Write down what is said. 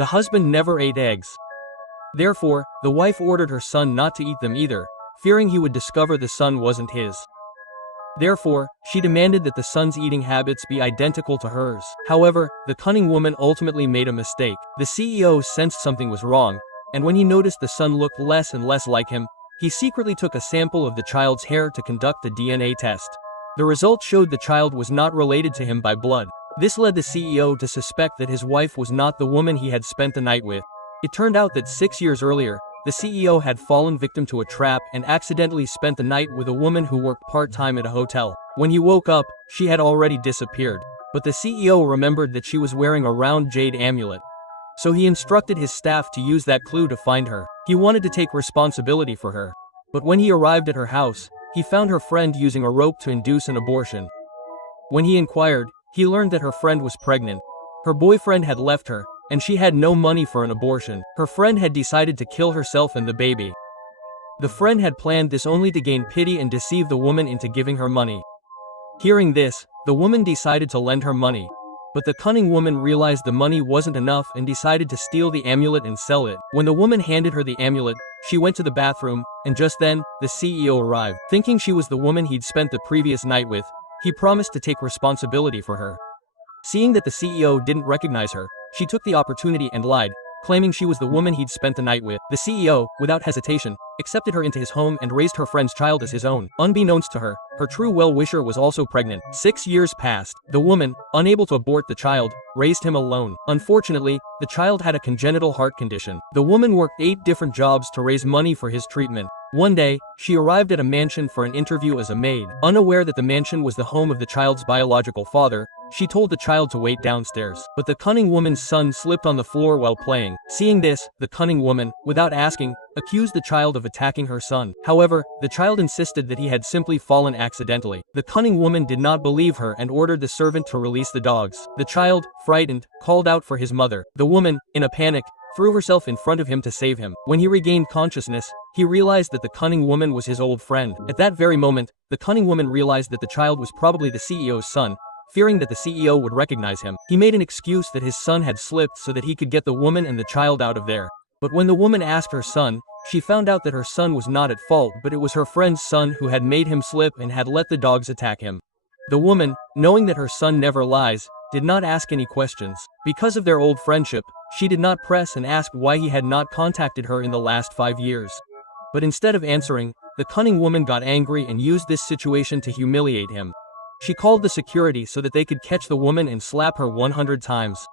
The husband never ate eggs. Therefore, the wife ordered her son not to eat them either, fearing he would discover the son wasn't his. Therefore, she demanded that the son's eating habits be identical to hers. However, the cunning woman ultimately made a mistake. The CEO sensed something was wrong, and when he noticed the son looked less and less like him, he secretly took a sample of the child's hair to conduct a DNA test. The result showed the child was not related to him by blood. This led the CEO to suspect that his wife was not the woman he had spent the night with. It turned out that 6 years earlier, the CEO had fallen victim to a trap and accidentally spent the night with a woman who worked part-time at a hotel. When he woke up, she had already disappeared. But the CEO remembered that she was wearing a round jade amulet. So he instructed his staff to use that clue to find her. He wanted to take responsibility for her. But when he arrived at her house, he found her friend using a rope to induce an abortion. When he inquired, he learned that her friend was pregnant. Her boyfriend had left her, and she had no money for an abortion. Her friend had decided to kill herself and the baby. The friend had planned this only to gain pity and deceive the woman into giving her money. Hearing this, the woman decided to lend her money. But the cunning woman realized the money wasn't enough and decided to steal the amulet and sell it. When the woman handed her the amulet, she went to the bathroom, and just then, the CEO arrived. Thinking she was the woman he'd spent the previous night with, he promised to take responsibility for her. Seeing that the CEO didn't recognize her, she took the opportunity and lied, claiming she was the woman he'd spent the night with. The CEO, without hesitation, accepted her into his home and raised her friend's child as his own. Unbeknownst to her, her true well-wisher was also pregnant. 6 years passed. The woman, unable to abort the child, raised him alone. Unfortunately, the child had a congenital heart condition. The woman worked 8 different jobs to raise money for his treatment. One day, she arrived at a mansion for an interview as a maid. Unaware that the mansion was the home of the child's biological father, she told the child to wait downstairs. But the cunning woman's son slipped on the floor while playing. Seeing this, the cunning woman, without asking, accused the child of attacking her son. However, the child insisted that he had simply fallen accidentally. The cunning woman did not believe her and ordered the servant to release the dogs. The child, frightened, called out for his mother. The woman, in a panic, threw herself in front of him to save him. When he regained consciousness, he realized that the cunning woman was his old friend. At that very moment, the cunning woman realized that the child was probably the CEO's son. Fearing that the CEO would recognize him, he made an excuse that his son had slipped so that he could get the woman and the child out of there. But when the woman asked her son, she found out that her son was not at fault, but it was her friend's son who had made him slip and had let the dogs attack him. The woman, knowing that her son never lies, did not ask any questions. Because of their old friendship, she did not press and ask why he had not contacted her in the last 5 years. But instead of answering, the cunning woman got angry and used this situation to humiliate him. She called the security so that they could catch the woman and slap her 100 times.